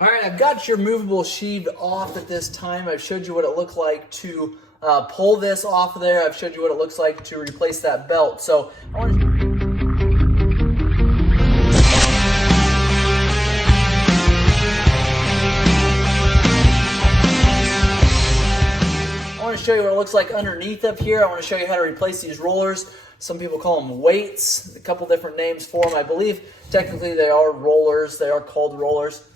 All right, I've got your movable sheave off at this time. I've showed you what it looked like to pull this off of there. I've showed you what it looks like to replace that belt. So I want to show you what it looks like underneath up here. I want to show you how to replace these rollers. Some people call them weights, a couple different names for them. I believe technically they are rollers. They are called rollers.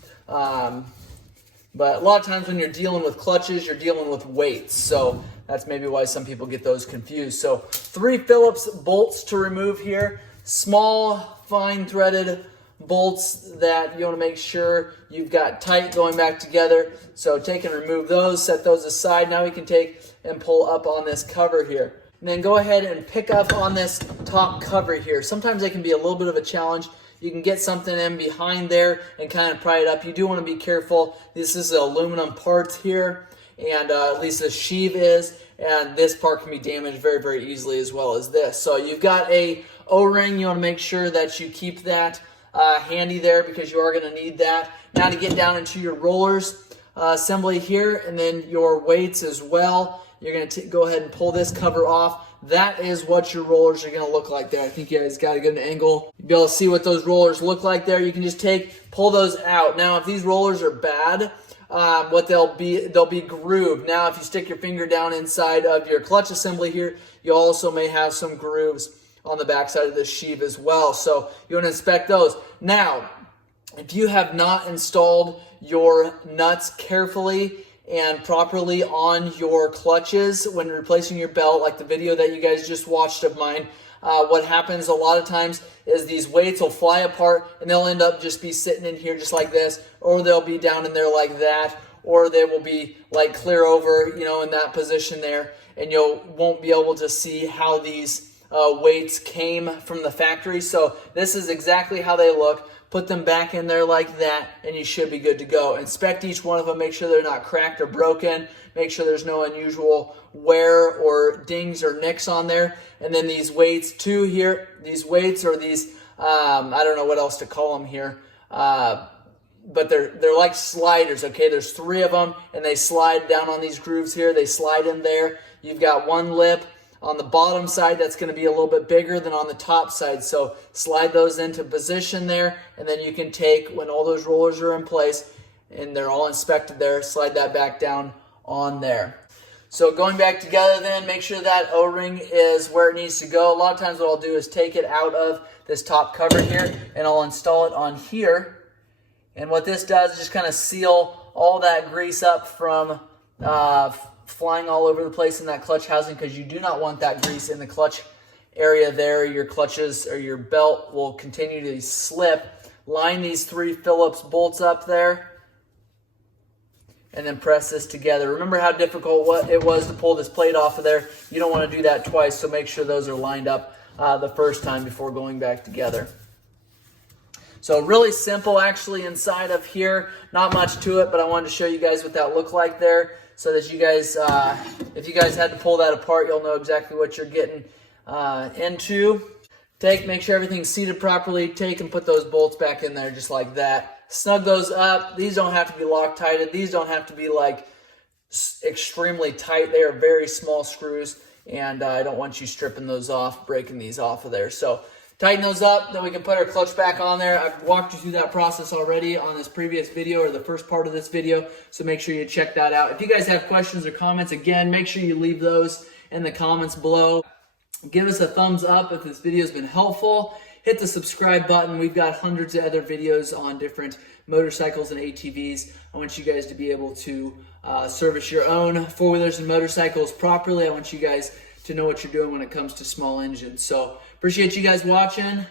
But a lot of times when you're dealing with clutches, you're dealing with weights. So that's maybe why some people get those confused. So 3 Phillips bolts to remove here. Small, fine threaded bolts that you want to make sure you've got tight going back together. So take and remove those, set those aside. Now we can take and pull up on this cover here. And then go ahead and pick up on this top cover here. Sometimes they can be a little bit of a challenge. You can get something in behind there and kind of pry it up. You do want to be careful. This is aluminum parts here, and at least the sheave is, and this part can be damaged very, very easily as well as this. So you've got a O-ring. You want to make sure that you keep that handy there because you are going to need that. Now to get down into your rollers assembly here, and then your weights as well. You're going to go ahead and pull this cover off. That is what your rollers are going to look like there. I think you guys got a good angle. You'll be able to see what those rollers look like there. You can just pull those out. Now, if these rollers are bad, they'll be grooved. Now, if you stick your finger down inside of your clutch assembly here, you also may have some grooves on the backside of the sheave as well. So you want to inspect those. Now, if you have not installed your nuts carefully and properly on your clutches when replacing your belt, like the video that you guys just watched of mine, what happens a lot of times is these weights will fly apart and they'll end up just be sitting in here just like this, or they'll be down in there like that, or they will be like clear over, in that position there, and you won't be able to see how these weights came from the factory. So this is exactly how they look. Put them back in there like that, and you should be good to go. Inspect each one of them. Make sure they're not cracked or broken. Make sure there's no unusual wear or dings or nicks on there. And then these weights too here. These weights or these, I don't know what else to call them here, but they're like sliders, okay? There's 3 of them, and they slide down on these grooves here. They slide in there. You've got one lip on the bottom side that's going to be a little bit bigger than on the top side. So slide those into position there, and then you can take, when all those rollers are in place and they're all inspected there, slide that back down on there. So going back together then, make sure that O-ring is where it needs to go. A lot of times what I'll do is take it out of this top cover here, and I'll install it on here. And what this does is just kind of seal all that grease up from flying all over the place in that clutch housing, because you do not want that grease in the clutch area there. Your clutches or your belt will continue to slip. Line these 3 Phillips bolts up there and then press this together. Remember how difficult it was to pull this plate off of there? You don't want to do that twice, so make sure those are lined up the first time before going back together. So really simple actually inside of here. Not much to it, but I wanted to show you guys what that looked like there, so that you guys, if you guys had to pull that apart, you'll know exactly what you're getting into. Make sure everything's seated properly. Take and put those bolts back in there just like that. Snug those up. These don't have to be Loctited. These don't have to be like extremely tight. They are very small screws, and I don't want you stripping those off, breaking these off of there. So tighten those up, then we can put our clutch back on there. I've walked you through that process already on this previous video, or the first part of this video, so make sure you check that out. If you guys have questions or comments, again, make sure you leave those in the comments below. Give us a thumbs up if this video has been helpful. Hit the subscribe button. We've got hundreds of other videos on different motorcycles and ATVs. I want you guys to be able to service your own four-wheelers and motorcycles properly. I want you guys to know what you're doing when it comes to small engines. So appreciate you guys watching.